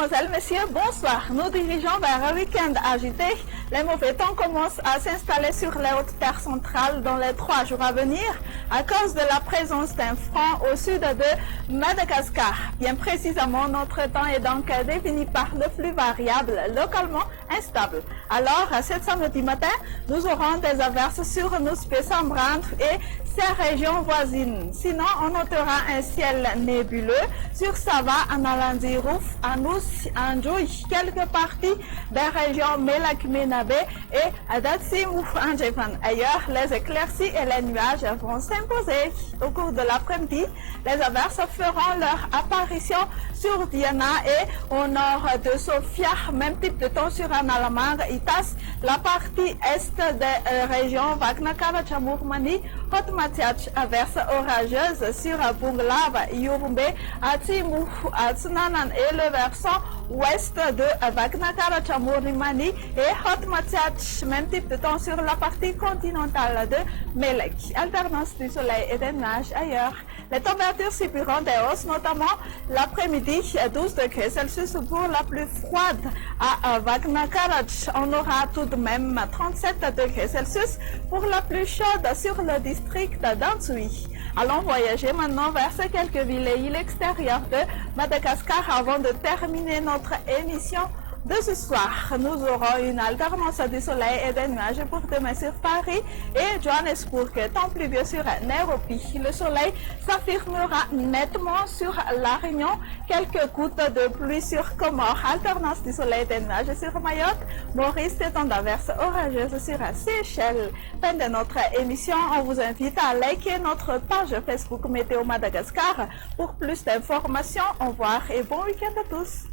Mesdemoiselles, Messieurs, bonsoir. Nous dirigeons vers un week-end agité. Les mauvais temps commencent à s'installer sur les hautes terres centrales dans les 3 jours à venir à cause de la présence d'un front au sud de Madagascar. Bien précisément, notre temps est donc défini par le flux variable, localement instable. Alors, ce samedi matin, nous aurons des averses sur nos Spessambrandt et ses régions voisines. Sinon, on notera un ciel nébuleux sur Sava, Analandirouf, Anous, Andjouy, quelques parties des régions Melak-Menabe et Adatsi-Mouf, Andjefan. Ailleurs, les éclaircies et les nuages vont s'imposer. Au cours de l'après-midi, les averses feront leur apparition sur Diana et au nord de Sofia, même type de temps sur Analamar, Itas, la partie est des régions Vaknakara, Chamourmani, Hotmatiach, averse orageuse sur Bunglava, Yurumbe, Atimou, Atsunanan et le versant ouest de Vaknakara, Chamourmani et Hotmatiach, même type de temps sur la partie continentale de Melek. Alternance du soleil et des nuages ailleurs. Les températures subiront des hausses, notamment l'après-midi, 12 degrés Celsius pour la plus froide à Vaknakarach. On aura tout de même 37 degrés Celsius pour la plus chaude sur le district d'Antsui. Allons voyager maintenant vers ces quelques villes et îles extérieures de Madagascar avant de terminer notre émission de ce soir. Nous aurons une alternance du soleil et des nuages pour demain sur Paris et Johannesburg, temps pluvieux sur Nairobi. Le soleil s'affirmera nettement sur La Réunion, quelques gouttes de pluie sur Comores, alternance du soleil et des nuages sur Mayotte, Maurice et temps d'averses orageuses sur Seychelles. Fin de notre émission, on vous invite à liker notre page Facebook Météo Madagascar pour plus d'informations. Au revoir et bon week-end à tous.